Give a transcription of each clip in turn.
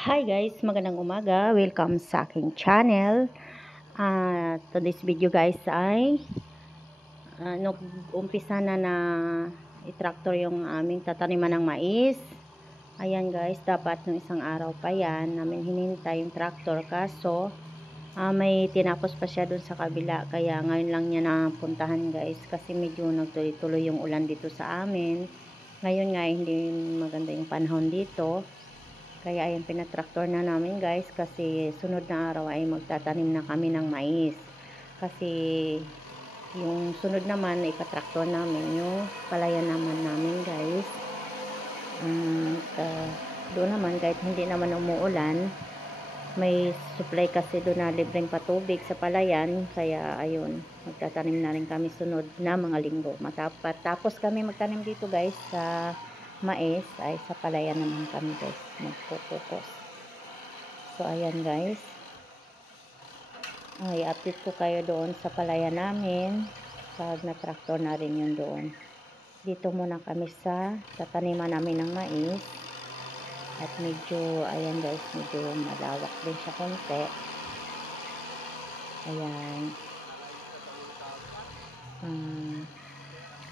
Hi guys, magandang umaga. Welcome sa aking channel. Today's video guys ay nag-umpisa na i-tractor yung aming tataniman ng mais. Ayan guys, dapat nung isang araw pa yan namin hinintay yung tractor, kaso may tinapos pa siya dun sa kabila, kaya ngayon lang niya napuntahan guys, kasi medyo nagtuloy-tuloy yung ulan dito sa amin. Ngayon nga hindi maganda yung panahon dito. Kaya ayan, pinatraktor na namin guys, kasi sunod na araw ay magtatanim na kami ng mais. Kasi yung sunod naman ipatraktor namin yung palayan namin guys. Doon naman kahit hindi naman umuulan, may supply kasi doon na libreng patubig sa palayan. Kaya ayun, magtatanim na rin kami sunod na mga linggo. Tapos kami magtanim dito guys sa mais, ay sa palayan naman kami guys magpo-focus. So ayan guys, ay update ko kayo doon sa palayan namin pag na-tractor na rin yun doon. Dito muna kami sa tataniman namin ng mais, at medyo ayan guys, medyo malawak din siya konti. Ayan,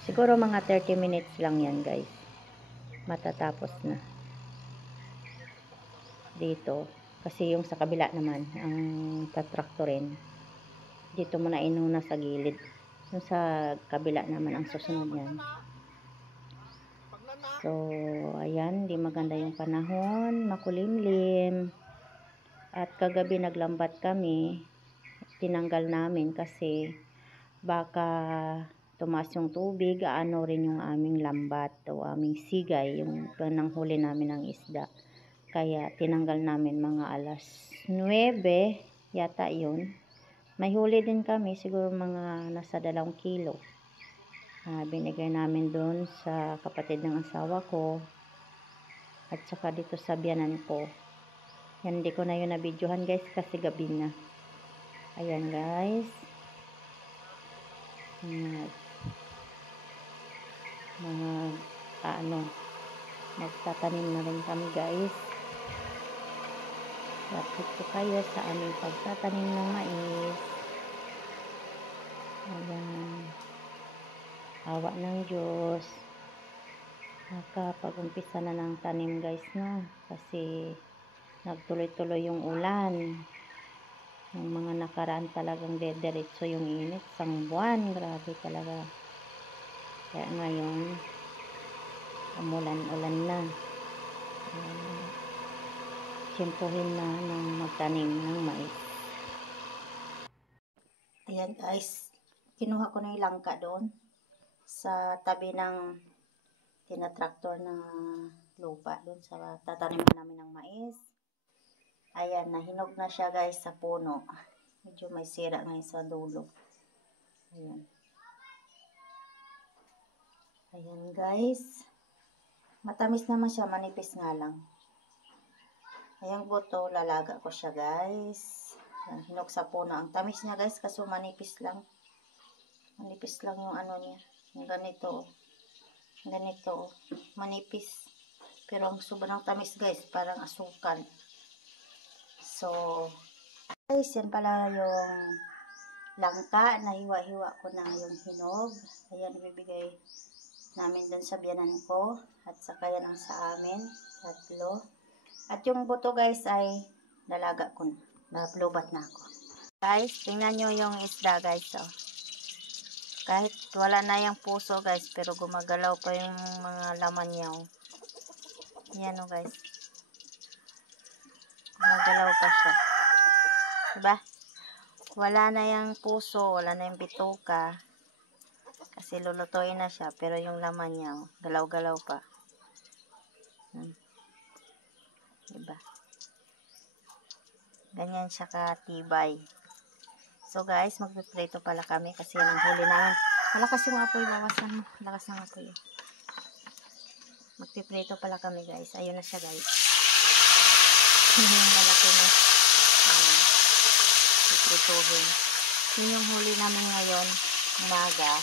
siguro mga 30 minutes lang yan guys, matatapos na dito. Kasi yung sa kabila naman ang tatraktorin, dito muna inuna sa gilid, yung sa kabila naman ang susunod yan. So ayan, di maganda yung panahon, makulimlim. At kagabi naglambat kami, tinanggal namin kasi baka tumaas yung tubig, ano rin yung aming lambat o aming sigay, yung pananghuli namin ng isda. Kaya tinanggal namin mga alas 9 yata yun. May huli din kami, siguro mga nasa 2 kilo. Binigay namin doon sa kapatid ng asawa ko, at saka dito sa biyanan ko. Yan, hindi ko na yun na-videohan guys kasi gabi na. Ayan guys, magtatanim na rin kami guys. Lapit ko kayo sa aming pagtatanim ng mais. Ayan, awa ng Diyos, nakapag-umpisa na ng tanim guys, no? Kasi nagtuloy-tuloy yung ulan. Yung mga nakaraan talagang dediretso yung init, isang buwan, grabe talaga. Kaya ngayon umulan-ulan na. Simpuhin na ng magtanim ng mais. Ayan guys, kinuha ko na yung langka doon sa tabi ng tinatraktor na lupa, doon sa tataniman namin ng mais. Ayan, nahinog na siya guys sa puno. Medyo may sira ngayon sa dulo. Ayan. Ayan guys, matamis naman siya, manipis nga lang. Ayan buto, lalaga ko siya guys. Ayan, hinog sa puno. Ang tamis niya guys, kaso manipis lang. Manipis lang yung ano niya. Yung ganito. Ganito. Manipis. Pero ang sobrang tamis guys, parang asukal. So, guys, yan pala yung langka. Nahiwa-hiwa ko na yung hinog. Ayan, ibibigay namin dun sa biyanan ko. At saka yan ang sa amin. 3. At yung buto guys ay nalaga ko na. Naplubat na ako. Guys, tingnan nyo yung isda guys. Oh. Kahit wala na yung puso guys, pero gumagalaw pa yung mga laman niya. Oh. Yan o guys. Gumagalaw pa siya. Diba? Wala na yung puso, wala na yung bituka. Kasi lulutuin na siya, pero yung laman niya, oh, galaw-galaw pa. Diba? Ganyan siya katibay. So guys, magpiprito pala kami kasi yan ang huli namin. Malakas yung apoy, bawasan mo. Malakas ng apoy. Magpiprito pala kami guys. Ayun na siya guys. Yung malaki na. Piprituhin. Yun yung huli namin ngayon. Umaga.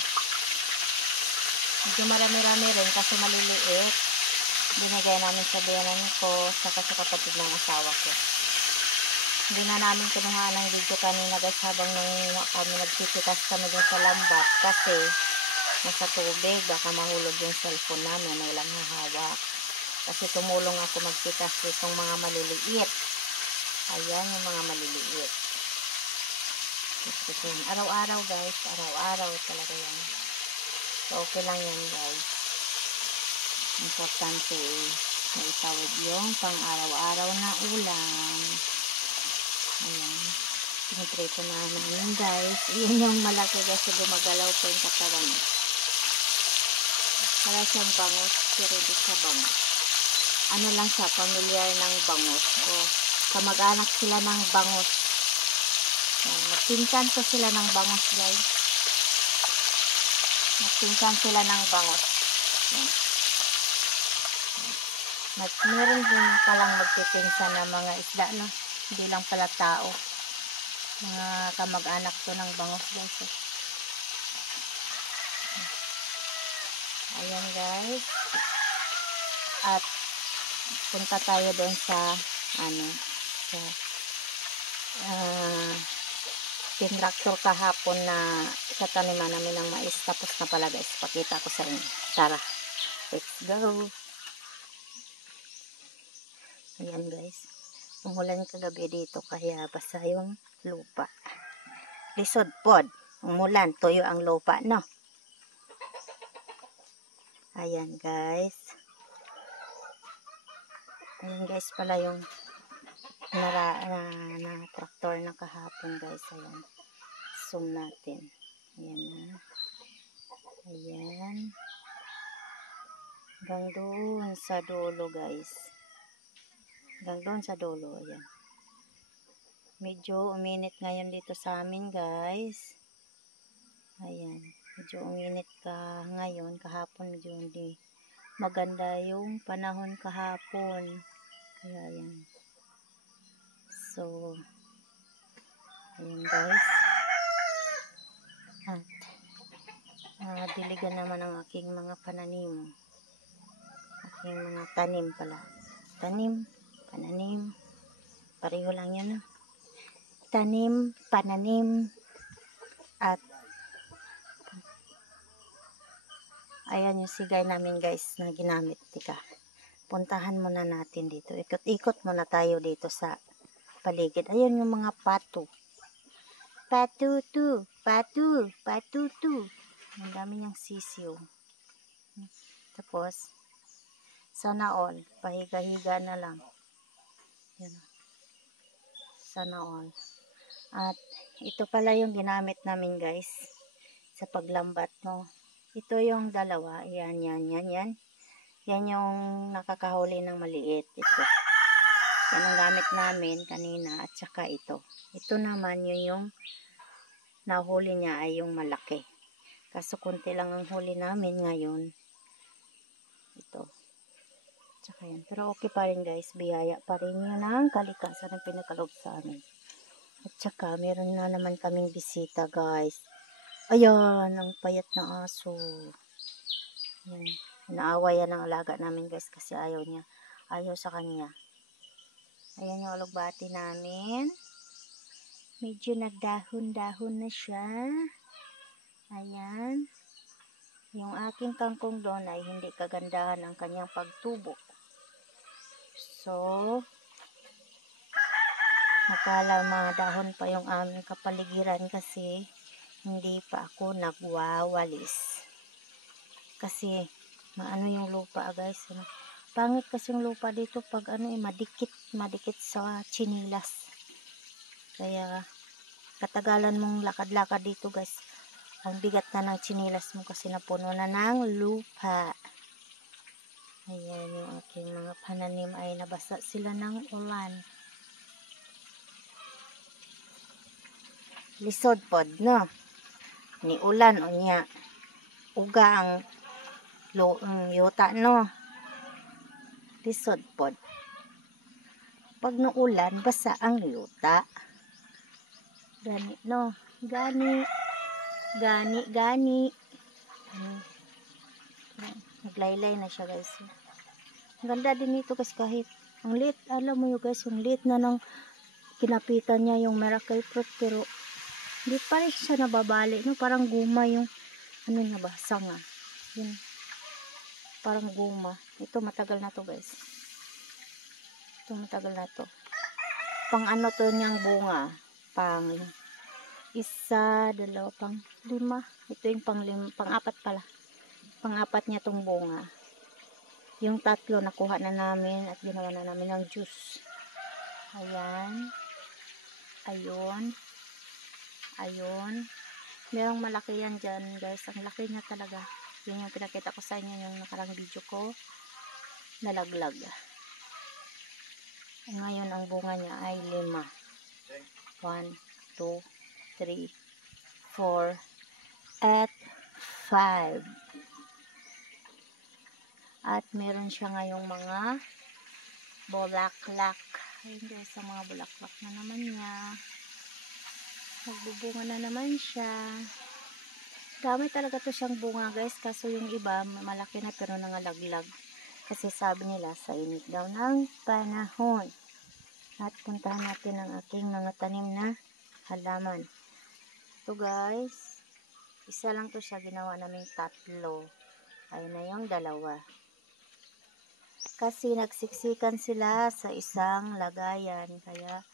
Medyo marami-rami rin kasi maliliit. binigay namin sa biyanan ko, saka sa kapatid ng asawa ko. Hindi na namin kinuha ng video kanina guys habang kami nagtititas kami dun sa lambat kasi nasa tubig, baka mahulog yung cellphone namin, walang hahawak. Kasi tumulong ako magtitas itong mga maliliit. Ayan yung mga maliliit. Araw-araw guys, araw-araw talaga yan. So okay lang yan guys. Importante maitawid yung pang araw-araw na ulam. Ayan. Piniprito namin guys. Yun yung malaki guys, gumagalaw po yung katawan. Para siyang bangus, pero hindi siya bangus. Ano lang siya, familiar ng bangus. O kamag-anak sila ng bangus. Magpinsan ko sila ng bangus guys. Magpinsan sila ng bangus. Yan. Meron din palang magpipinsan ng mga isda, no? Hindi lang pala tao. Mga kamag-anak to ng bangus guys. Ayan guys. At punta tayo doon sa tinraktor kahapon na sa taniman namin ng mais. Tapos na pala guys. Pakita ko sa inyo. Tara. Let's go. Ayan guys. Umulan kagabi dito kaya basa yung lupa. Lisod pod. Umulan. Tuyo ang lupa, no? Ayan guys. Ayan guys pala yung na traktor na kahapon guys. Ayan. Zoom natin. Ayan na. Ayan. Hanggang doon sa dulo guys. Hanggang doon sa dulo. Ayan. Medyo uminit ngayon dito sa amin guys. Ayan. Medyo uminit ka ngayon. Kahapon medyo hindi maganda yung panahon kahapon. Kaya ayan. So, ayan guys. At diligan naman ang aking mga pananim. Aking mga tanim pala. Tanim, pananim. Pareho lang yan. Tanim, pananim. At ayan yung sigay namin guys na ginamit. Tika, puntahan muna natin dito. Ikot-ikot muna tayo dito sa paligid. Ayan yung mga pato. Pato tu, pato, pato tu. Ang dami niyang sisiw. Tapos, sana all. Pahiga-higa na lang. Yan. Sana all. At ito pala yung ginamit namin guys sa paglambat, no. Ito yung dalawa. Yan, yan, yan, yan. Yan yung nakakahuli ng maliit. Ito. Yan ang gamit namin kanina. At saka ito. Ito naman yung nahuli niya ay yung malaki. Kaso kunti lang ang huli namin ngayon. Ito. Tsaka yan. Pero okay pa rin guys. Biyaya pa rin yun ang kalikasan ng pinakalob sa amin. At saka meron na naman kaming bisita guys. Ayan. Ang payat na aso. Yan. Naawa yan ang alaga namin guys. Kasi ayaw niya. Ayaw sa kanya. Ayan yung alugbati namin. Medyo nagdahon-dahon na siya. Ayan. Yung aking kangkong doon ay hindi kagandahan ang kanyang pagtubo. So, nakala mga dahon pa yung aming kapaligiran kasi hindi pa ako nagwawalis. Kasi, maano yung lupa guys. Pangit kasi yung lupa dito pag madikit sa chinilas. Kaya, katagalan mong lakad-lakad dito guys. Ang bigat na ng chinilas mo kasi napuno na ng lupa. Ayan yung aking mga pananim ay nabasa sila ng ulan. Lisod pod, no? Ni ulan o niya. Uga ang yuta, no? Lisod pod. Pag naulan, basa ang yuta. Gani, no? Gani. Gani. Naglaylay na siya guys. Ang ganda din nito guys, kahit ang liit, alam mo yun guys, yung liit na ng kinapitan niya yung miracle fruit, pero hindi pa rin siya nababali, no? Parang guma yung ano niya ba, sanga. Yun, parang guma. Ito matagal na to guys. Ito matagal na to. Pang ano to niyang bunga? Pang isa, dalawa, pang lima. Ito yung pang lima, pang apat pala. Pang apat niya tong bunga. Yung tatlo nakuha na namin at ginawa na namin ng juice. Ayan. Ayun. Ayun. Merong malaki yan dyan guys. Ang laki niya talaga. Yun yung pinakita ko sa inyo yung nakarang video ko. Nalaglag. Ngayon ang bunga niya ay 5. 1, 2, 3, 4, at 5. At meron siya ngayong mga bulaklak. Ayun guys, ang mga bulaklak na naman niya. Nagbubunga na naman siya. Dami talaga to siyang bunga guys. Kaso yung iba, malaki na pero nangalaglag. Kasi sabi nila, sa init daw ng panahon. At puntahan natin ang aking mga tanim na halaman. Ito guys, isa lang to siya. Ginawa namin 3. Ayun na yung 2. Kasi nagsiksikan sila sa isang lagayan. Kaya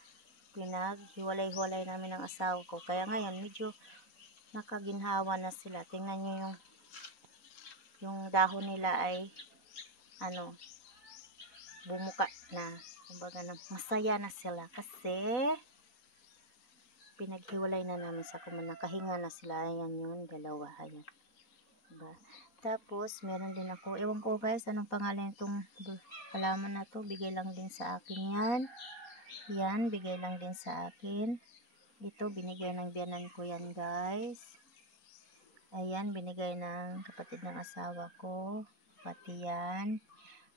pinaghiwalay-hiwalay namin ng asawa ko. Kaya ngayon medyo nakaginhawa na sila. Tingnan nyo yung dahon nila ay ano, bumuka na. Kumbaga na masaya na sila. Kasi pinaghiwalay na namin sa kuman. Nakahinga na sila. Ayan yun, 2. Ayan. Diba? Tapos, meron din ako. Ewan ko guys, anong pangalan itong halaman na to. Bigay lang din sa akin yan. Yan, bigay lang din sa akin. Ito, binigay ng biyanan ko yan guys. Ayan, binigay ng kapatid ng asawa ko. Pati yan.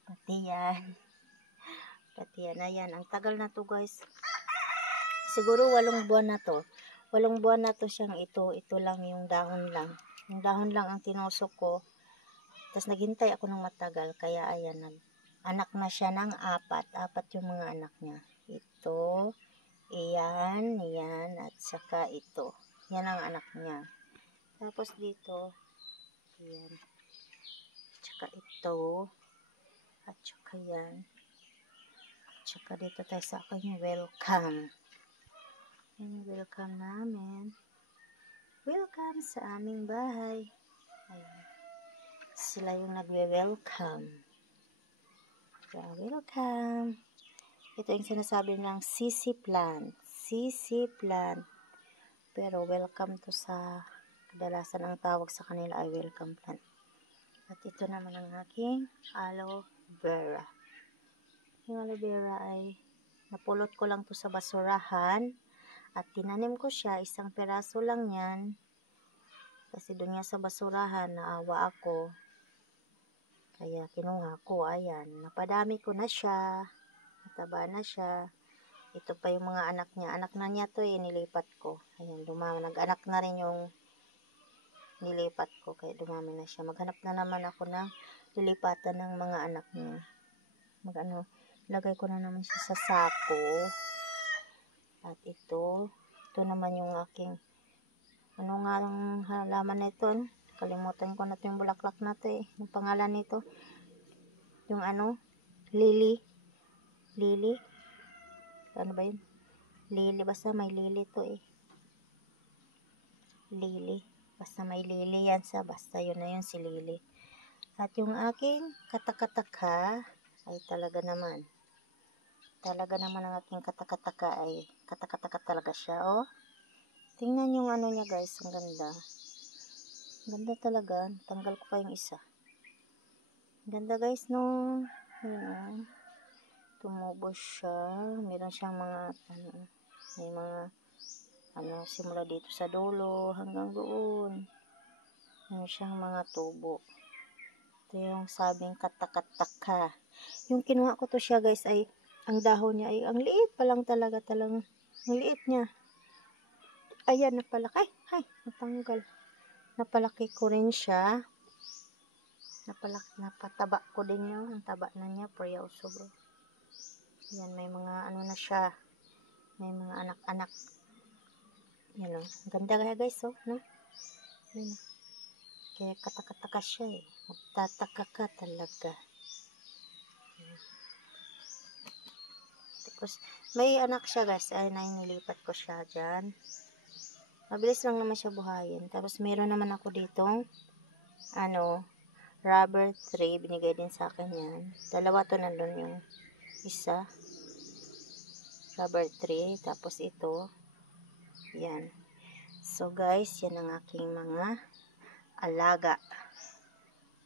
Pati yan. Pati yan. Ayan, ang tagal na to guys. Siguro 8 buwan na to. 8 buwan na to siyang ito. Ito lang yung dahon lang. Yung dahon lang ang tinusok ko. Tapos naghintay ako ng matagal. Kaya ayan, anak na siya ng 4. 4 yung mga anak niya. Ito, iyan, iyan, at saka ito. Yan ang anak niya. Tapos dito, ayan. At saka ito. At saka yan. At saka dito tayo sa akin, welcome. Yan, welcome namin. Welcome sa aming bahay. Ayan. Sila yung nagwe-welcome. Yeah, welcome. Ito yung sinasabi ng sisi plant. Sisi plant. Pero welcome to sa kadalasan ang tawag sa kanila ay welcome plant. At ito naman ang aking aloe vera. Yung aloe vera ay napulot ko lang to sa basurahan. At tinanim ko siya. 1 peraso lang yan. Kasi doon nga sa basurahan, naawa ako. Kaya kinuha ko, ayan, napadami ko na siya, nataba na siya. Ito pa yung mga anak niya. Anak na niya to nilipat ko. Ayan, nag-anak na rin yung nilipat ko, kaya dumami na siya. Maghanap na naman ako ng lilipatan ng mga anak niya. Lagay ko na naman siya sa sako. At ito naman yung aking, ano nga ang halaman na ito, ano? Kalimutan ko na ito yung bulaklak na ito yung pangalan nito. Yung ano, lily. Lily. Ano ba yun? Lily. Basta may lily to Lily. Basta may lily yan sa. Basta yun na yun si lily. At yung aking katakataka ay talaga naman ang aking katakataka ay katakataka talaga siya. Tingnan yung ano niya guys. Ang ganda. Ganda talaga. Tanggal ko pa yung isa. Ganda guys, no? Ayan, tumubo siya. Meron siyang mga, may mga, simula dito sa dulo hanggang doon. Meron siyang mga tubo. Ito yung sabing katakataka. Yung kinuha ko to siya guys ay, ang dahon niya ay, ang liit pa lang talaga. Ang liit niya. Ayan, napalaki. Ay, natanggal. Napalaki ko rin siya. Napataba ko din yun. Ang taba na niya. Pero sobro. Yan, may mga ano na siya. May mga anak-anak. Yan o. Ganda kaya guys, oh. No? Yan. Kaya katakataka siya eh. Magtataka ka talaga. Tapos, may anak siya guys. Ay, nilipat ko siya dyan. Mabilis lang naman siya buhayin. Tapos, meron naman ako ditong rubber tree. Binigay din sa akin yan. Dalawa to nandun yung isa. Rubber tree. Tapos, ito. Yan. So, guys, yan ang aking mga alaga.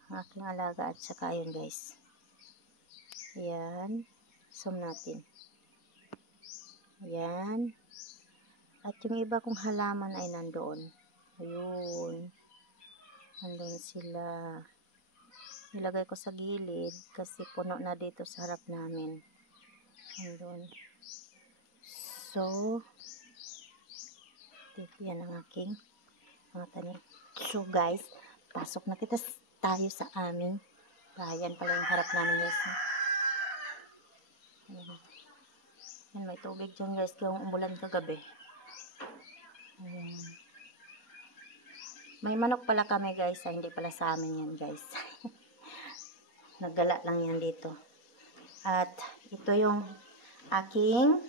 Ang aking alaga. At saka yun, guys. Yan. Zoom natin. Yan. At yung iba kong halaman ay nandoon. Ayun. Nandun sila. Nilagay ko sa gilid kasi puno na dito sa harap namin. Nandun. So, yan ang aking mga tanim. So guys, pasok na tayo sa aming bayan pala yung harap namin guys. Yan, may tubig dyan guys, kaya umulan kagabi. May manok pala kami guys, hindi pala sa amin yan guys. Naggala lang yan dito. At ito yung aking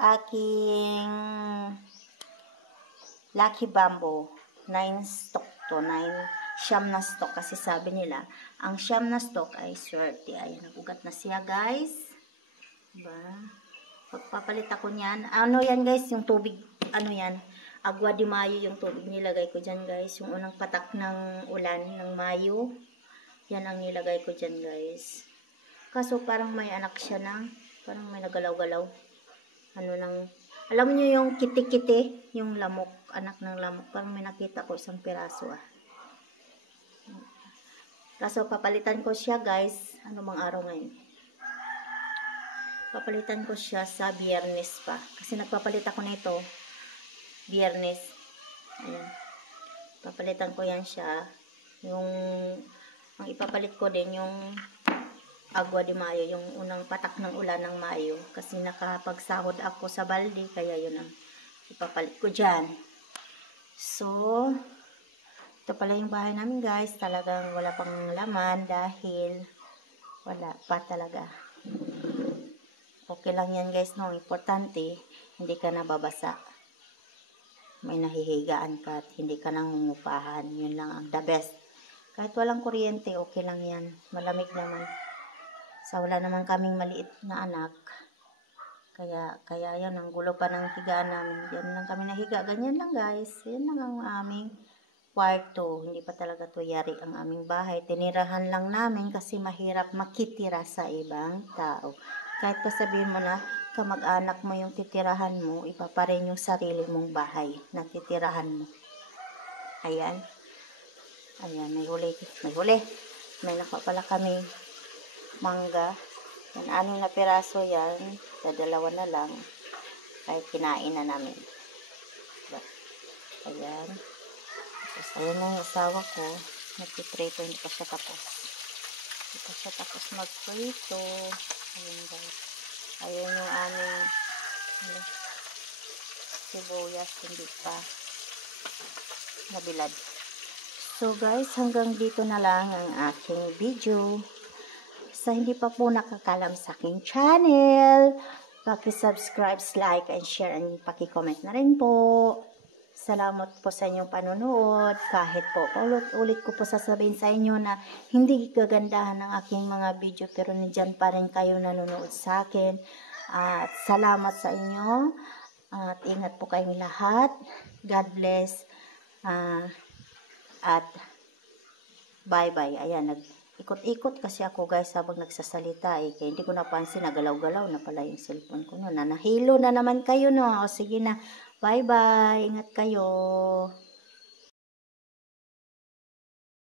aking Lucky Bamboo. 9 stock to. 9 na stock. Kasi sabi nila, ang 9 na stock ay swerte. Ayan, nagugat na siya guys. Diba? Pagpapalit ako niyan. Ano yan guys, yung tubig, ano yan, Agua de Mayo yung tubig nilagay ko dyan guys. Yung unang patak ng ulan ng Mayo. Yan ang nilagay ko dyan guys. Kaso parang may anak siya na, parang may nagalaw-galaw. Alam niyo yung kiti-kiti, yung lamok, anak ng lamok. Parang may nakita ko isang piraso ah. Kaso papalitan ko siya guys, ano bang araw ngayon? Papalitan ko siya sa Biyernes pa. Kasi nagpapalit ako nito Biyernes. Ayan. Papalitan ko yan siya. Ang ipapalit ko din yung Agua de Mayo, yung unang patak ng ulan ng Mayo. Kasi nakapagsahod ako sa balde, kaya yun ang ipapalit ko dyan. So, ito pala yung bahay namin guys. Talagang wala pang laman dahil wala pa talaga. Okay lang yan guys, no? Importante, hindi ka nababasa. May nahihigaan ka at hindi ka nangungupahan. Yun lang ang the best. Kahit walang kuryente, okay lang yan. Malamig naman. Sa wala naman kaming maliit na anak. Kaya yan, ang gulo pa ng higaan namin. Yan lang kami nahiga. Ganyan lang guys. Yan lang ang aming kwarto. Hindi pa talaga tuyari ang aming bahay. Tinirahan lang namin kasi mahirap makitira sa ibang tao. Kahit pa sabihin mo na kamag-anak mo yung titirahan mo, iba pa rin yung sarili mong bahay na titirahan mo. Ayan. Ayan, may huli. May nakuha pala kami mangga. Yan, 6 na piraso yan. Dadalawa na lang. Kahit kinain na namin. Ayan. Tapos, ayan na yung asawa ko. Nagpiprito, hindi pa siya tapos. Hindi pa siya tapos magprito. Ayan guys. Ayan yung aming sibuyas. Hindi pa nabilad. So guys, hanggang dito na lang ang aking video. Sa hindi pa po nakakalam sa aking channel, paki-subscribe, like, and share, and paki-comment na rin po. Salamat po sa inyong panonood. Kahit po, ulit ko po sasabihin sa inyo na hindi gagandahan ng aking mga video, pero nandyan pa rin kayo nanonood sa akin. At salamat sa inyo. At ingat po kayong lahat. God bless. At bye-bye. Ayan, nag-ikot-ikot kasi ako guys habang nagsasalita eh. Kaya hindi ko napansin, nagalaw-galaw na pala yung cellphone ko. No? Nahilo na naman kayo, no? O sige na. Bye-bye. Ingat kayo.